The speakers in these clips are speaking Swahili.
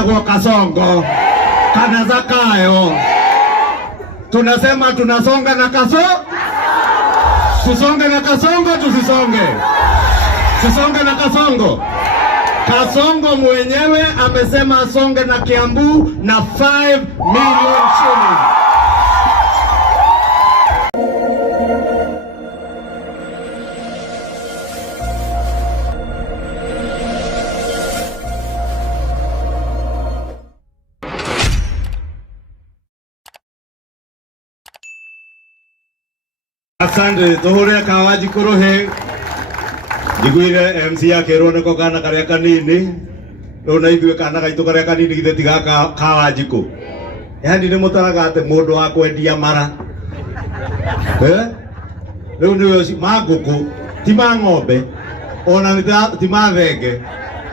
getagwo Kasongo kana Zakayo. Tunasema tunasonga na tusonge na Kasongo, tusisonge. Tusonge na Kasongo. Kasongo mwenyewe amesema asonge na Kiambu na 5 million shillings. Asante, tohore kawaji kurohe. Diguire MC yake rone ko kana karia kanini. Rona igwe kana gaito karia kanini githeti gaka kawaji ko. Yani ni mutaraga ate mundu wa kwendia mara. Riu ni maguku, ti ma ng'ombe, ona ti ma thenge,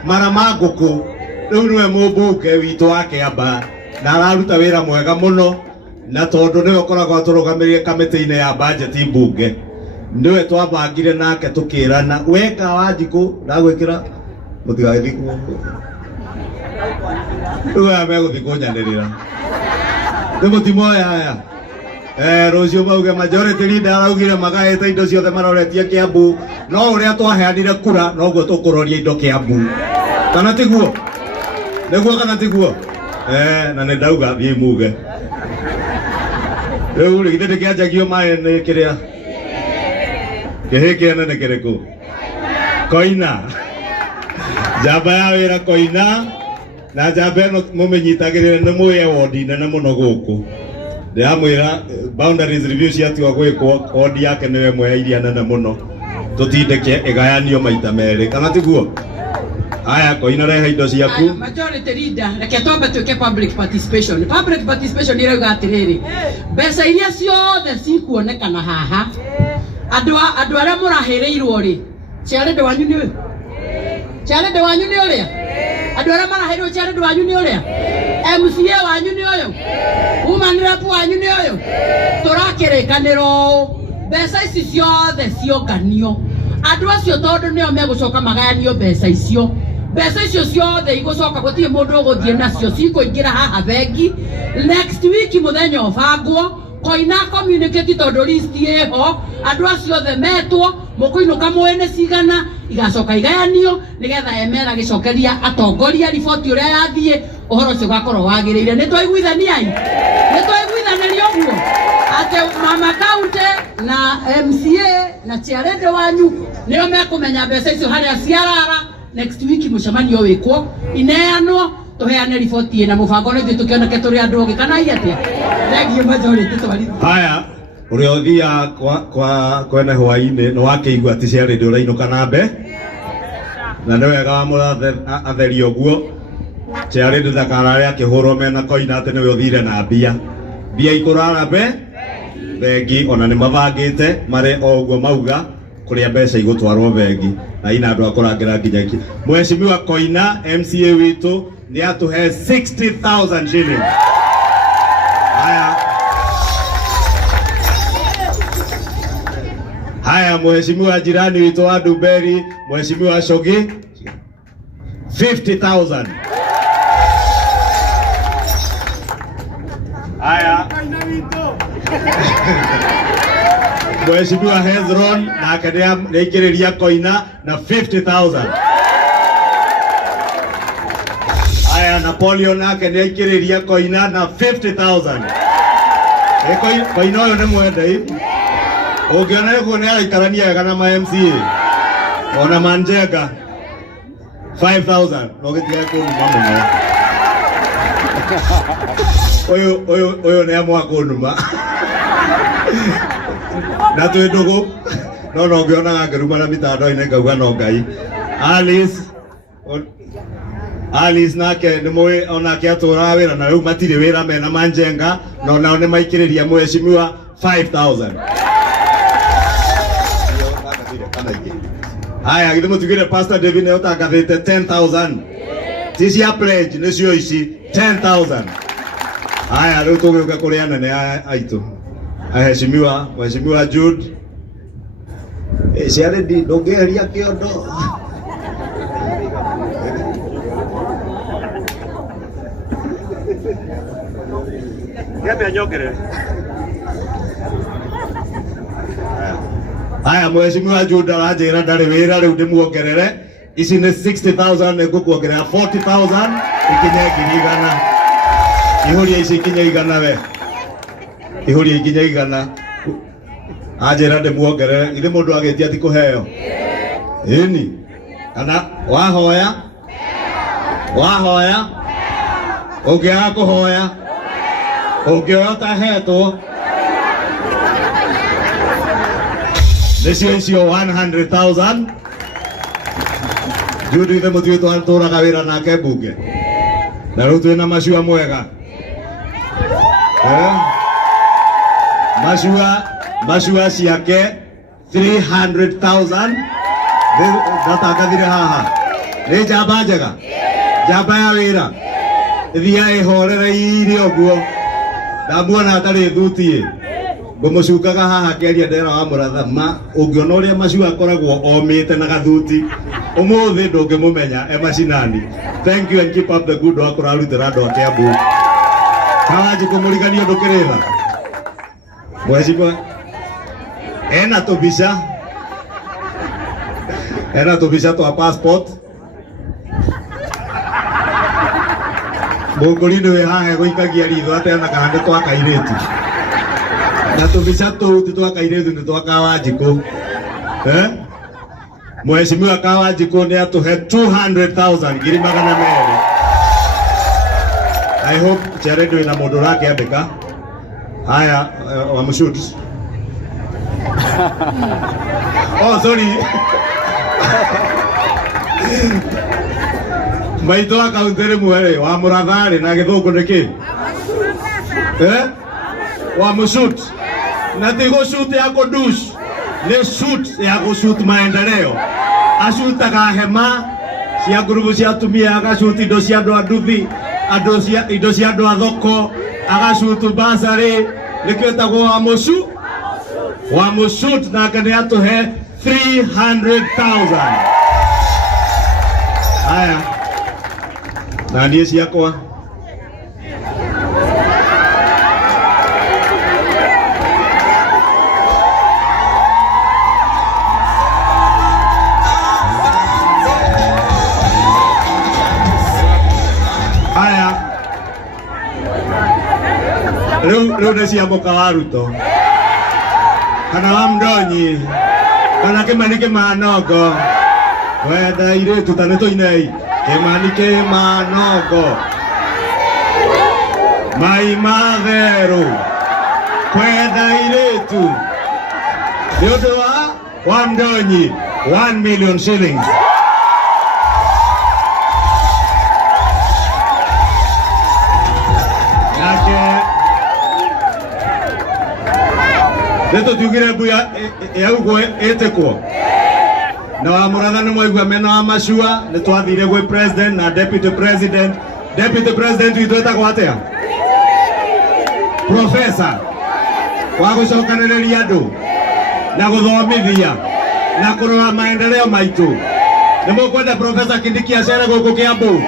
mara maguku. Riu niwe mumbuke witu wake aba na araruta wira mwega muno. Na tondu niwe koragwo turugamirie kamiti-ini ya budget mbunge, niwe twabangire nake tukirana weka Wanjiku ndagwikira mutigagithikwo niwe ameguthi kunyanirira ni mutimoya aya rucio mauge majority leader araugire magaete indo ciothe maroretie Kiambu, no uria twaheanire kura noguo tukuroria indo Kiambu, kana tiguo niguo kana tiguo na ni ndauga thii muge. Riu ri githeti kianjagio mai ni kiria kihiki ene ni kiriku Koina jamba ya wira Koina na jamba eno mumenyitagirire ni muye wodi nene muno guku ndiamwira boundaries review ciatigwo gwikwo wodi yake niwe mwe iria nene muno tutindike igayanio maita meri kana tiguo. Aya Koina rehe indo ciaku. Majority leader reke twambe twike public participation. Public participation irauga atiriri mbeca iria ciothe cikuonekana haha andu aria murahireirwo ri ciarende wanyu ni uyu, ciarende wanyu ni uria, andu aria marahireirwo ciarende wanyu ni uria, MCA wanyu ni uyu, woman rep wanyu ni uyu, turakirikaniro mbeca ici ciothe cionganio andu acio tondu nio megucoka magayanio mbeca icio. Mbeca icio ciothe igucoka gutie mundu uguthie nacio cikuingira haha bengi next week muthenya ubangwo. Koina communicate tondu list yeho andu acio othe metwo mukuinuka mwene cigana igacoka igayanio nigetha emera gicokeria atongoria riboti uria yathie uhoro ucio gakorwo wagirire. Ni twaiguithania uguo ate mama county na MCA na ciarende wanyu nio mekumenya mbeca icio haria ciarara. Next week mucemanio wikwo ineanwo tuheane riboti na mubango ni tukioneke turi andu ogi kana iatia thegio majority twari. Haya uria uthia kwa kwene hwaini no wakeigua ati ciarende urainuka na mbe na ni wega wa murathe atheri oguo ciarende thakara akihurwo mena Koina ati niwe uthire na mbia ikurara mbe bengi ona ni mabangite mare oguo mauga kuria mbeca igutwarwo bengi na ina andu akurangira nginya iki. Mheshimiwa Koina MCA witu ni atuhe 60,000 shillings. Haya Mheshimiwa jirani witu wa Duberi, Mheshimiwa Shogi 50,000. Haya Mheshimiwa Hezron na akadea neikiriria Koina na 50,000. Haya Napoleon na akadea Koina na 50,000. Koina uyu ni mwende ungiona yuko ni araikarania wega na ma MCA ona Manjenga 5,000 no gitiga kunuma muno uyu ni amwa kunuma na tu ndugu no ngiona ngiruma na mitandao-ini ngauga no Ngai. Alice nake ni mwe onake atura wira na riu matire wira mena Manjenga no nao ni maikiriria Mheshimiwa 5,000. Haya githumu tugire Pastor David ne utangathite 10,000. Sisi ya pledge ni cio ici 10,000. Haya riu tugiuka kuri anene aitu Mheshimiwa Jude ciaredi ndungiheria kiondo Niambia nyongere. Haya mheshimiwa Juda Rajira ndari wira riu ndimuongerere. Ici nĩ 60,000 nĩngũkuongerera 40,000 ikinye ngiri igana. Ihuria ici ikinye igana we. Ihuria ikinye igana. Ajira ndimuongerere. Ithe mũndũ agĩtia ati kũheo. Ĩni. Kana wahoya. Wahoya. Ũngĩaga kũhoya. Ũngĩoya ũtahetwo. Nĩcio icio 100,000. Judy ithe mũtiĩ twatũraga wĩra nake mbunge. Na rĩu twĩna Mashua mwega. Mashua ciake 300,000. Ndatakathire haha. Nĩ njamba njega. Njamba ya wĩra. Thia ĩhorereire ũguo. Ndamuona atarĩ thuti. Ngũmũcukaga haha kĩaria ndera wa mũratha ma ũngĩona ũrĩa Mashua akoragwo omĩte na gathuti. Ũmũthĩ ndũngĩmũmenya macinani. Thank you and keep up the good work ũrarutĩra andũ a Kiambu. Kawanjikũ mũriganio ndũkĩrĩ tha. Mheshimiwa ena tũbica twa passport. Mũngũri nĩwe haha gũikagia ritho ateana kana nĩ twa kairĩtu. Na tũbica tũu ti twa kairĩtu nĩ twa Kawanjikũ. Mheshimiwa Kawanjikũ nĩ atũhe 200,000 ngiri magana merĩ. I hope Cheredo ina mũndũ ũrakĩandĩka. Haya wamshoot. Oh sorry. Maitho akauntere mwere wa mũrathari na gĩthũngũ nĩkĩ? Wamshoot. Na tigo shoot ya kudush. Ni shoot ya kushoot maendeleo. Ashutaga hema cia ngurubu cia atumia, agashoot indo cia andũ a nduthi, indo cia andũ a thoko, agashoot basarĩ. Nĩkĩo etagwo Wamshoot nake nĩ atũhe 300,000. Haya. Na niĩ ciakwa. Rĩu nĩ cia mũka wa Ruto kana wa Mndonyi kana Kĩmani Kĩmanongo. Wenda irĩtu ta nĩ tũinei Kĩmani Kĩmanongo. Mai matherũ kwenda irĩtu nĩ ũndũ wa Mndonyi 1 million shillings. Neto tiugire buya yaugwo etekwo. Na wa mũratha nĩ mwaigua mena wa Mashua nĩ twathire gwĩ president na deputy president. Deputy president witũ etagwo atĩa? Professor wa gũcokanĩrĩria andũ na gũthomithia na kũrora maendeleo maitũ. Nĩ mũkwenda Professor Kindiki acere gũkũ Kiambu?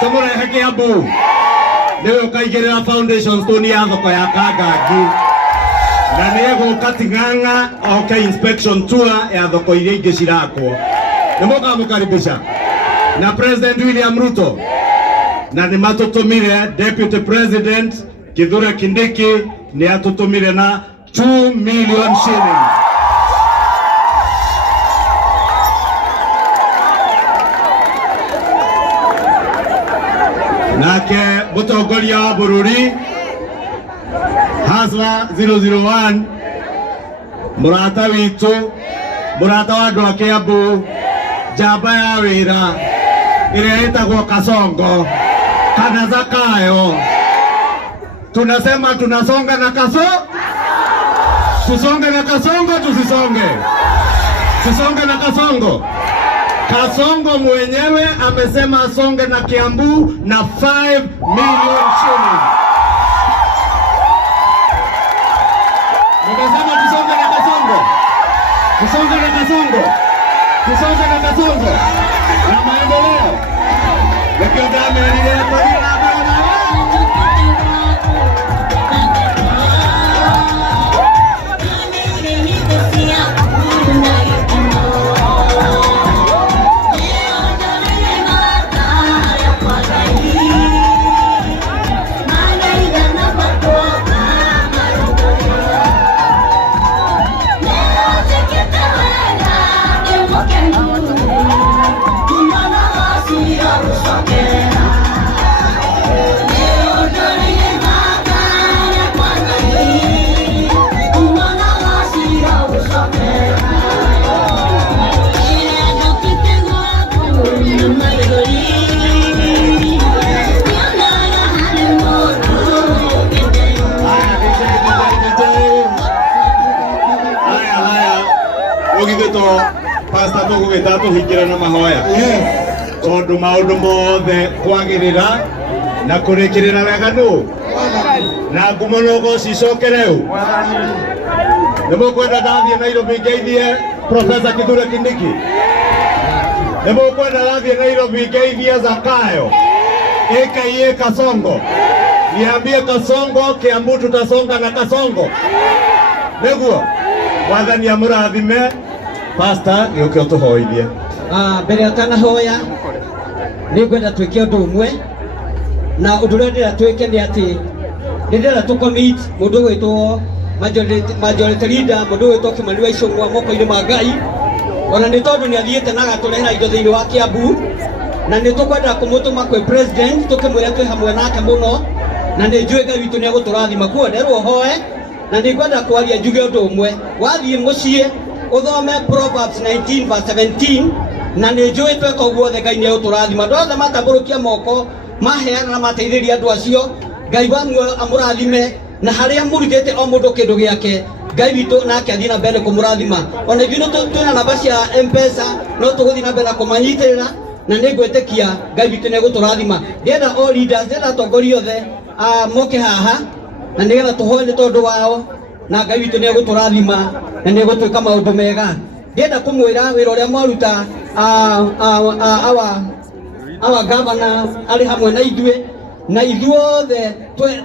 Tũmũrehe Kiambu. Nĩwe ũkaigĩrĩra foundation stone ya thoko ya Kangangi. Na nĩegũka Ting'ang'a oke inspection tour ya thoko iria ingĩ cirakwo. Nĩmũkamũkaribisha na President William Ruto. Na nĩmatũtũmire Deputy President Kithure Kindiki nĩ atũtũmire na 2 million shillings. Nake mũtongoria wa bũrũri Hasla 001 mũrata witũ, mũrata wa andũ a Kiambu, njamba ya wĩra ĩrĩa ĩtagwo Kasongo kana Zakayo. Tunasema tunasonga na tusonge na Kasongo, tusisonge, tusonge na Kasongo. Kasongo mwenyewe amesema asonge na Kiambu na 5 million shillings. Nimesema tusonge na Kasongo. Tusonge na Kasongo. Tusonge na Kasongo. Na maendeleo. Lekio dame ni mwita tuhingira na mahoya tondu maundu mothe kwagirira na kurikirira wega nu na ngumo nogo cicokere u nimukwenda ndathie Nairobi ngeithie Profesa Kithure Kindiki nimukwenda ndathie Nairobi ngeithie Zakayo aka Kasongo niambie Kasongo Kiambu tutasonga na Kasongo niguo wathani amurathime pastor yuke utuhoithie mbere atanahoya ningwenda twike undu umwe na undu uria ndira twike ni ati ndira tukomit mundu gwitwo majority leader mundu gwitwo Kimani wa Icung'wa moko-ini ma Ngai ona ni tondu ni athiite na agaturehera indo thiini wa Kiambu na ni tukwenda kumutuma kwi president tukimwira twi hamwe nake muno na ni njui Ngai witu ni aguturathima kuo nderwo hoe na ni ngwenda kwaria njuge undu umwe wathie mucii uthome Proverbs 19:17 na ni njui tweka uguo the Ngai ni aguturathima ndothe matamburukia moko maheana na mateithĩria andu acio Ngai wanyu amurathime na haria murutete o mundu kindu giake Ngai witu nake athie na mbere kumurathima ona ithuĩ twina namba cia M-Pesa no tuguthie na mbere kumanyitirira na ni ngwĩtĩkia Ngai witu ni aguturathima ndienda all leaders ndienda atongoria othe moke haha na nigetha tuhoe ni tondu wao na Ngai witu ni aguturathima na ni agutwika maundu mega ndienda kumwira wira uria mwaruta awa gavana ari hamwe na ithuothe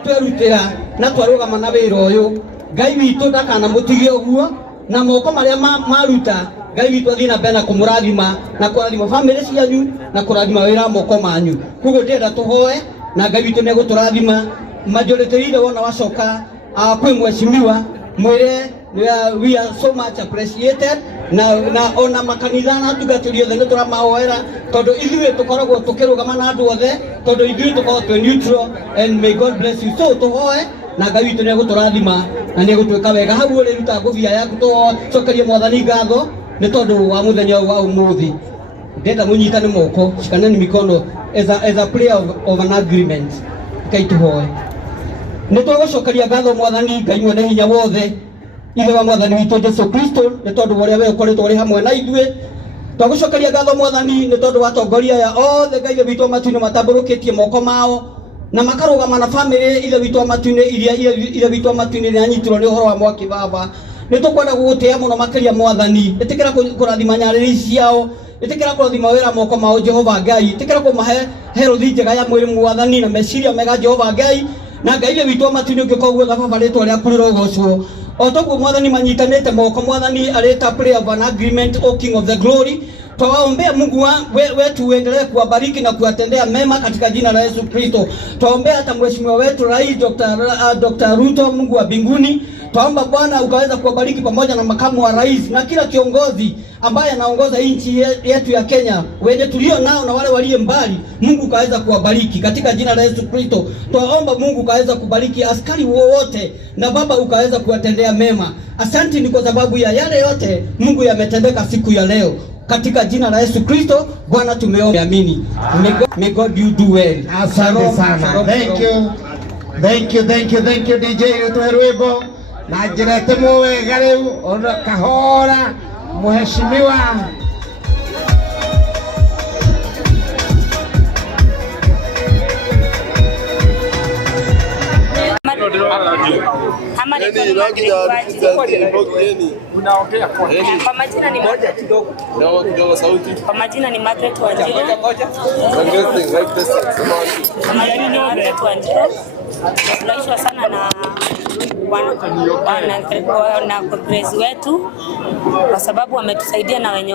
twerutira na twarugama na wira uyu Ngai witu ndakana mutige uguo na moko maria maruta Ngai witu athie na mbere na kumurathima na kurathima family cianyu na kurathima wira moko manyu koguo ndienda tuhoe na Ngai witu ni aguturathima majority leader wona wacoka kwi mheshimiwa mwire we are so much appreciated na ona makanitha na tungatĩrio othe nĩ tũramahoera tondũ ithuĩ tũkoragwo tũkĩrũgama na andũ othe tondũ ithuĩ tũkoragwo twĩ neutral and may God bless you so tũhoe na Ngai witũ nĩ agũtũrathima na nĩ agũtwĩka wega hau ũrĩ ruta ngũbia yaku tũcokerie mwathani ngatho nĩ tondũ wa mũthenya wa ũmũthĩ ndenda mũnyitane moko shikaneni mikono as a prayer of an agreement Ngai tũhoe nĩ twagũcokeria ngatho mwathani Ngai mwene hinya wothe ithe wa mwathani witũ Jesu Kristo nĩ tondũ wa ũrĩa we ũkoretwo ũrĩ hamwe na ithuĩ twagũcokeria ngatho mwathani nĩ tondũ wa atongoria aya othe Ngai ithe witũ matu-inĩ matambũrũkĩtie moko mao na makarũgama na family ithe witũ matu-inĩ iria ithe witũ matu-inĩ nĩ anyitirwo nĩ ũhoro wa mwaki baba nĩ tũkwenda gũgũtĩa mũno makĩria mwathani ĩtĩkĩra kũrathima nyarĩrĩ ciao ĩtĩkĩra kũrathima wĩra moko mao Jehova Ngai ĩtĩkĩra kũmahe health njega ya mwĩrĩ mwathani na meciria mega Jehova Ngai na Ngai ithe witũ matu-inĩ ũngĩkoguo baba rĩtwa rĩaku rĩrogocwo o toguo mwathani manyitanĩte moko mwathani arĩta prayer of an agreement O King of the Glory twaombea Mungu wetu uendelee kuwabariki na kuwatendea mema katika jina la Yesu Kristo. Twaombea hata mheshimiwa wetu Rais Dr. Ruto, Mungu wa mbinguni. Twaomba Bwana ukaweza kuwabariki pamoja na makamu wa rais na kila kiongozi ambaye anaongoza nchi yetu ya Kenya. Wenye tulio nao na wale walio mbali, Mungu ukaweza kuwabariki katika jina la Yesu Kristo. Twaomba Mungu ukaweza kubariki askari wote na Baba ukaweza kuwatendea mema. Asante ni kwa sababu ya yale yote Mungu yametendeka siku ya leo. Katika jina la Yesu Kristo Bwana tumeomba, amini. May God you do well. Asante sana. Thank you DJ Utwerwebo. Na jirete mwe gareu ona kahora mheshimiwa Kwa majina ni Margaret Wanjiru. Tunafurahishwa sana na congress wetu kwa sababu wametusaidia na wenye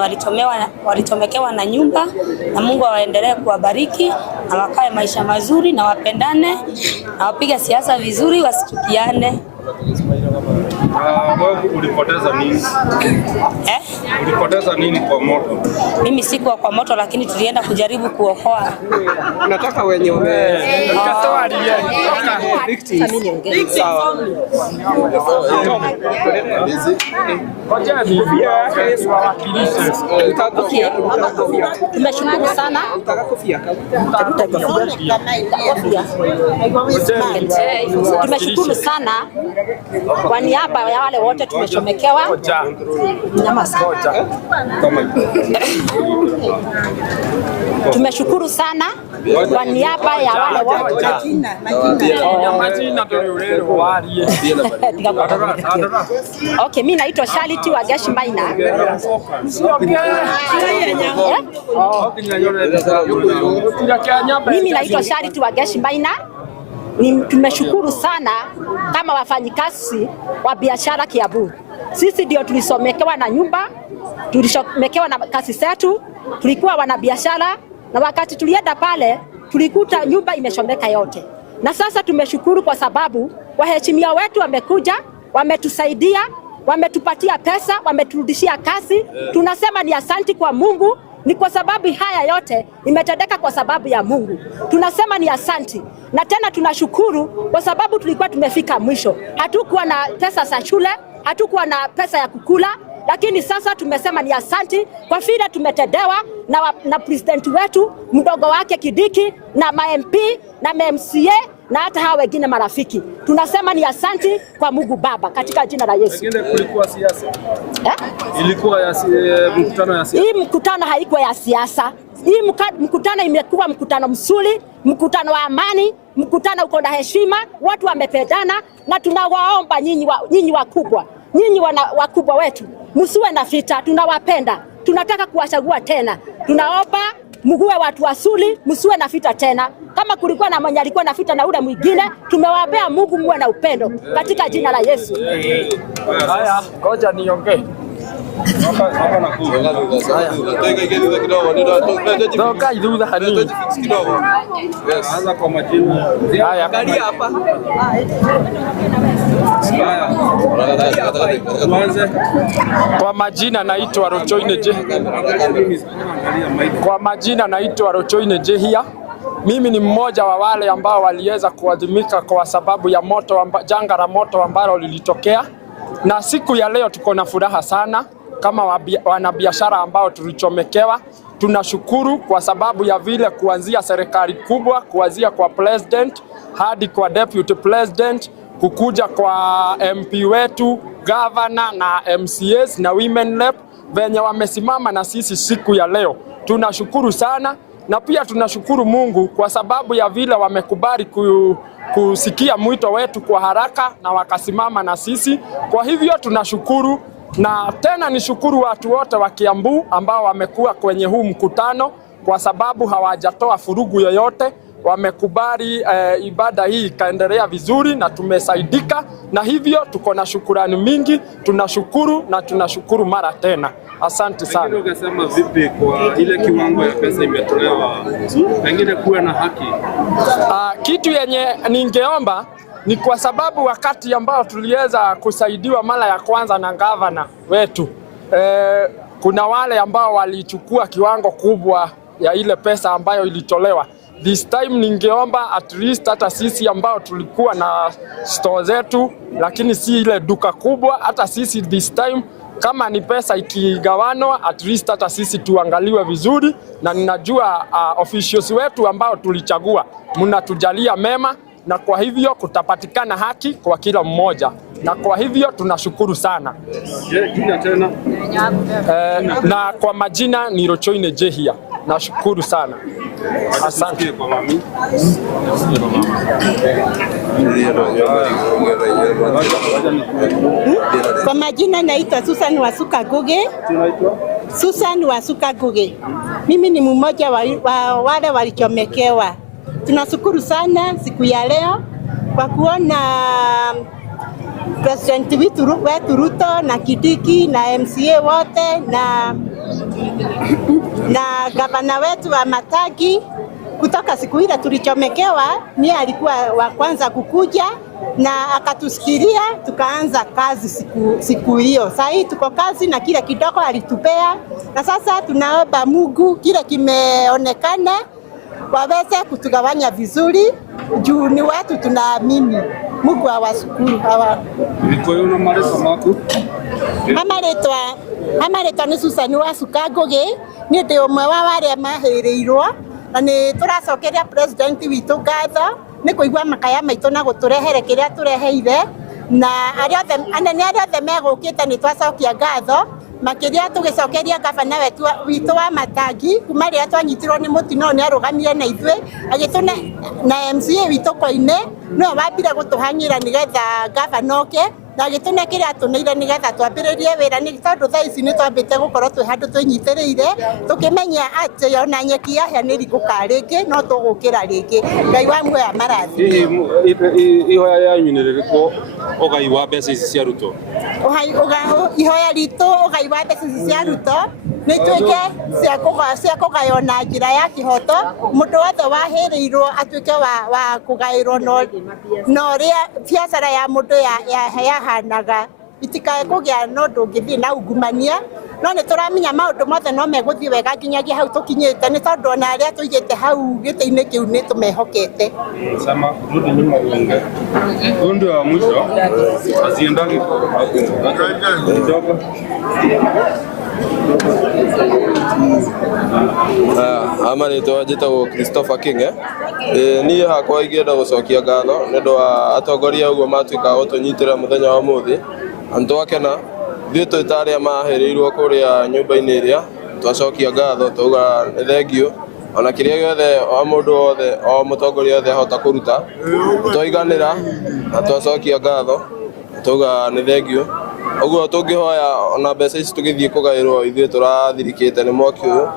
walichomekewa na nyumba, na Mungu awaendelee kuwabariki na wakae maisha mazuri na wapendane na wapige siasa vizuri, wasichukiane. Ulipoteza nini? Ulipoteza nini kwa moto? Mimi sikuwa kwa moto, lakini tulienda kujaribu kuokoa. Nataka wenye ukatoa victims. Sawa. Tumeshukuru sana. Tumeshukuru sana kwa niaba ya wale wote tumechomekewa. Tumeshukuru sana kwa niaba ya wale wote. Okay, mimi naitwa Charity Wageshi Maina. Mimi naitwa Charity Wageshi Maina. Tumeshukuru sana kama wafanyikazi wa biashara Kiambu. Sisi ndio tulisomekewa na nyumba, tulisomekewa na kazi zetu, tulikuwa wana biashara, na wakati tulienda pale tulikuta nyumba imeshomeka yote. Na sasa tumeshukuru kwa sababu waheshimiwa wetu wamekuja, wametusaidia, wametupatia pesa, wameturudishia kazi. Tunasema ni asanti kwa Mungu, ni kwa sababu haya yote imetendeka kwa sababu ya Mungu. Tunasema ni asanti. Na tena tunashukuru kwa sababu tulikuwa tumefika mwisho. Hatukuwa na pesa za shule, hatukuwa na pesa ya kukula, lakini sasa tumesema ni asanti kwa vile tumetendewa na president wetu, mdogo wake Kidiki, na ma-MP na ma-MCA na hata hawa wengine marafiki. Tunasema ni asanti kwa Mungu Baba katika jina la Yesu. Pengine kulikuwa siasa. Ilikuwa ya mkutano ya siasa. Hii mkutano haikuwa ya siasa. Hii mkutano imekuwa mkutano mzuri, mkutano wa amani, mkutano uko na heshima, watu wamependana, na tunawaomba nyinyi wakubwa, nyinyi wakubwa wetu, msiwe na vita, tunawapenda. Tunataka kuwachagua tena. Tunaomba mgue watu wasuli, msiwe na vita tena. Kama kulikuwa na mwenye alikuwa na vita na ule mwingine, tumewaombea Mungu muwe na upendo katika jina la Yesu. Haya, ngoja niongee. Kwa majina naitwa Rochoine J. Kwa majina naitwa Rochoine Jehia. Mimi ni mmoja wa wale ambao waliweza kuadhimika kwa sababu ya janga la moto ambalo lilitokea, na siku ya leo tuko na furaha sana kama wanabiashara ambao tulichomekewa. Tunashukuru kwa sababu ya vile kuanzia serikali kubwa, kuanzia kwa president hadi kwa deputy president, kukuja kwa MP wetu, governor na MCAs na women rep venye wamesimama na sisi siku ya leo. Tunashukuru sana, na pia tunashukuru Mungu kwa sababu ya vile wamekubali kusikia mwito wetu kwa haraka na wakasimama na sisi. Kwa hivyo tunashukuru, na tena nishukuru watu wote wa Kiambu ambao wamekuwa kwenye huu mkutano kwa sababu hawajatoa furugu yoyote. Wamekubali ibada hii ikaendelea vizuri na tumesaidika, na hivyo tuko na shukurani mingi. Tunashukuru na tunashukuru mara tena. Asante sana. Ungesema vipi kwa ile kiwango ya pesa imetolewa, pengine kuwe na haki? Kitu yenye ningeomba ni kwa sababu wakati ambao tuliweza kusaidiwa mara ya kwanza na gavana wetu, kuna wale ambao walichukua kiwango kubwa ya ile pesa ambayo ilitolewa. This time ningeomba at least hata sisi ambao tulikuwa na store zetu, lakini si ile duka kubwa, hata sisi this time kama ni pesa ikigawanwa, at least hata sisi tuangaliwe vizuri, na ninajua officials wetu ambao tulichagua mnatujalia mema, na kwa hivyo kutapatikana haki kwa kila mmoja, na kwa hivyo tunashukuru sana. Na kwa majina ni Rochoine Jehia. Nashukuru sana. Asante. Kwa majina naitwa Susan Wasuka Guge. Susan Wasuka Guge. Mimi ni mmoja wa wale walichomekewa. Tunashukuru sana siku ya leo kwa kuona President wetu Ruto na Kidiki na MCA wote na gavana wetu wa Matagi. Kutoka siku ile tulichomekewa, ni alikuwa wa kwanza kukuja na akatusikilia, tukaanza kazi siku hiyo. Sasa hii tuko kazi na kile kidogo alitupea, na sasa tunaomba Mungu kile kimeonekana waweze kutugawanya vizuri, juu ni watu tunaamini. Mungu awashukuru hawa. Nikoyona maresa maku. Amaretwa ni Susan Wasuka Ngugi, ni ndi umwe wa wale mahirirwo, na ni turacokeria president witũ ngatho ni kuigua makaya maitũ na guturehere kiria tureheire, na anene arĩa othe megũkĩte nĩ twacokia ngatho makĩria tũgĩcokeria gavana witũ wa Matangi kuma rĩrĩa twanyitirwo nĩ mũtino nĩ arũgamire na ithuĩ agĩtũne na MCA witũ Koine no wambire gũtũhang'ĩra nĩgetha gavana oke na gĩtũne kĩrĩa atũneire nĩgetha twambĩrĩrie wĩra nĩ tondũ thaa ici nĩ twambĩte gũkorwo twĩ handũ twĩnyitĩrĩire tũkĩmenya atĩ ona nyeki yahĩa nĩ rĩngũka rĩngĩ no tũgũkĩra rĩngĩ. Ngai wa muoya marathime. Ihoya yanyu nĩ rĩrĩkũ ũgai wa mbeca ici cia Ruto? Ihoya ritũ ũgai wa mbeca ici cia Ruto nĩ tuĩke cia kũgaywo na njĩra ya kĩhoto, mũndũ wothe wahĩrĩirwo atuĩke wa kũgaĩrwo na ũrĩa biacara ya mũndũ yahanaga itikae kũgĩa na ũndũ ũngĩthiĩ na ungumania, no nĩ tũramenya maũndũ mothe no megũthiĩ wega nginyagia hau tũkinyĩte nĩ tondũ ona arĩa tũigĩte hau gĩtĩ-inĩ kĩu nĩ tũmehokete. Sama rudi nyuma uongee. Huyu ndio wa mwisho asiendage kidogo. Ama nĩtwa njĩtagwo Christopher King niĩ hakwa ingĩenda gũcokia ngatho nĩ ũndũ wa atongoria ũguo matuĩka gũtũnyitĩra mũthenya wa ũmũthĩ na nĩtwakena ithuĩ twĩ ta arĩa mahĩrĩirwo kũrĩa nyũmba-inĩ ĩrĩa twacokia ngatho twauga nĩ thengiũ ona kĩrĩa gĩothe o mũndũ wothe o mũtongoria wothe ahota kũruta twaiganĩra na twacokia ngatho twauga nĩ thengiũ. Ũguo tũngĩhoya ona mbeca ici tũgĩthiĩ kũgaĩrwo ithuĩ tũrathirikĩte nĩ mwaki ũyũ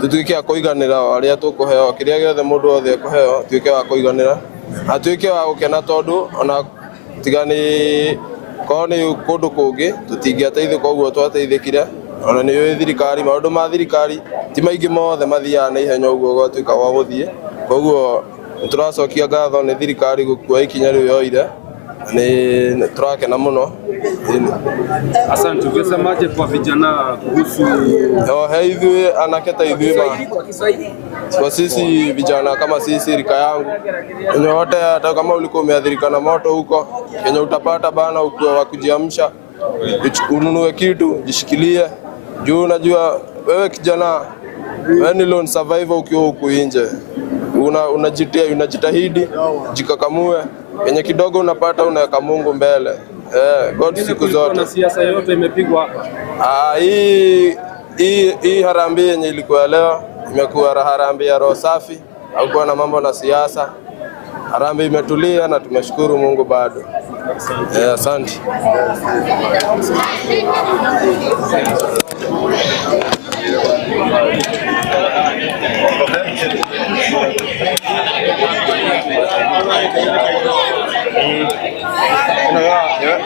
tũtuĩke a kũiganĩra arĩa tũkũheo kĩrĩa gĩothe mũndũ wothe ekũheo tuĩke wa kũiganĩra na tuĩke wa gũkena tondũ ona tiga nĩ korwo nĩ kũndũ kũngĩ tũtingĩateithĩka ũguo twateithĩkire ona nĩ ũĩ thirikari maũndũ ma thirikari ti maingĩ mothe mathiaga na ihenya ũguo gwatuĩka gwa gũthiĩ, koguo nĩ tũracokia ngatho nĩ thirikari gũkua ikinya rĩu yoire ni turakena muno. Asante. Ungesemaje kwa vijana kuhusu ithuĩ anake ta ithuĩ kwa sisi vijana kama sisi rika yangu yenye wote hata kama ulikuwa umeathirika na moto huko yenye utapata bana ukiwa wa kujiamsha ununue kitu jishikilie juu unajua wewe kijana wewe ni lone survivor ukiwa huku nje unajitahidi jikakamue yenye kidogo unapata unaweka Mungu mbele. God siku zote. Kuna siasa yote imepigwa hapa. Hii harambee yenye ilikuwa leo imekuwa harambee ya roho safi, hakuwa na mambo na siasa. Harambee imetulia na tumeshukuru Mungu bado. Asante.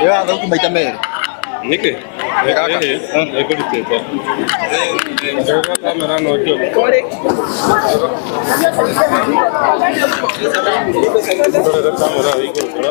Ya thauti maita merĩ nĩkĩ gaka nĩkũrutĩte kamera no kĩo kamera igũrũ